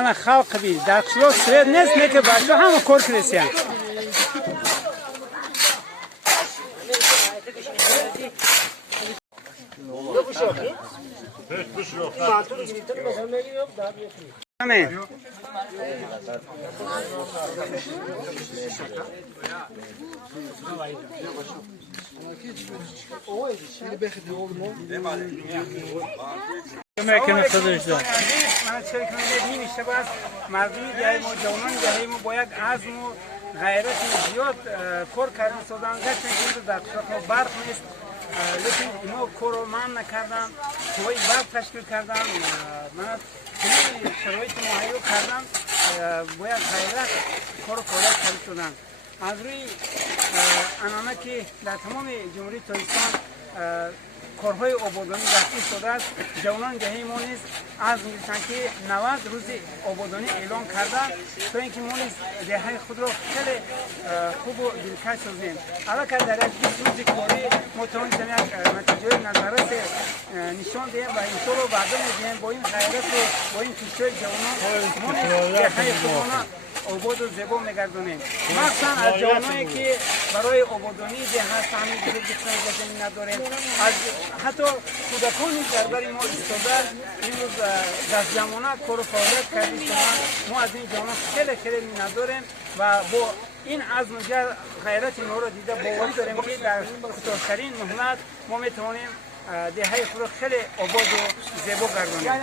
واقعا خلق بی در قشلو سوید نیست نه که بچه همه کار کرسیان همه میکنه خودش دار من چه کنم نمیشه باز مردمی دیگه ما جوانان دیگه ما باید عزم و غیرت زیاد کار کردن سودان گشتن که در قشق برق نیست لیکن اینا کارو من نکردم توی برق تشکیل کردم من توی شرایط مهیا کردم باید غیرت کارو فعالیت کرده شدن از روی انانه که در تمام جمهوری تاجیکستان کارهای آبادانی دستی شده است جوانان دهه ما نیز عزم می‌کردند که 90 روز آبادانی اعلام کرده تا اینکه ما نیز دهه خود را خیلی خوب و دلکش سازیم البته در یک 20 روز کاری ما توانستیم یک نتیجه نظارت نشان دهیم و این طور رو بعدا می‌دهیم با این غیرت و با این کوشش جوانان ما نیز دهه خودمان آباد و زیبا می‌گردانیم مخصوصا از جوانانی که برای آبادانی دهه سهمی گرفتن زمین نداریم از حتی کودکانی در بر ما ایستاده امروز دست جمعانه کار و فعالیت کرده شدن ما از این جوانان خیلی می‌نداریم و با این عزم و غیرت اینا را دیده باوری داریم که در کوتاه‌ترین مهلت ما می‌توانیم دهه خود را خیلی آباد و زیبا گردانیم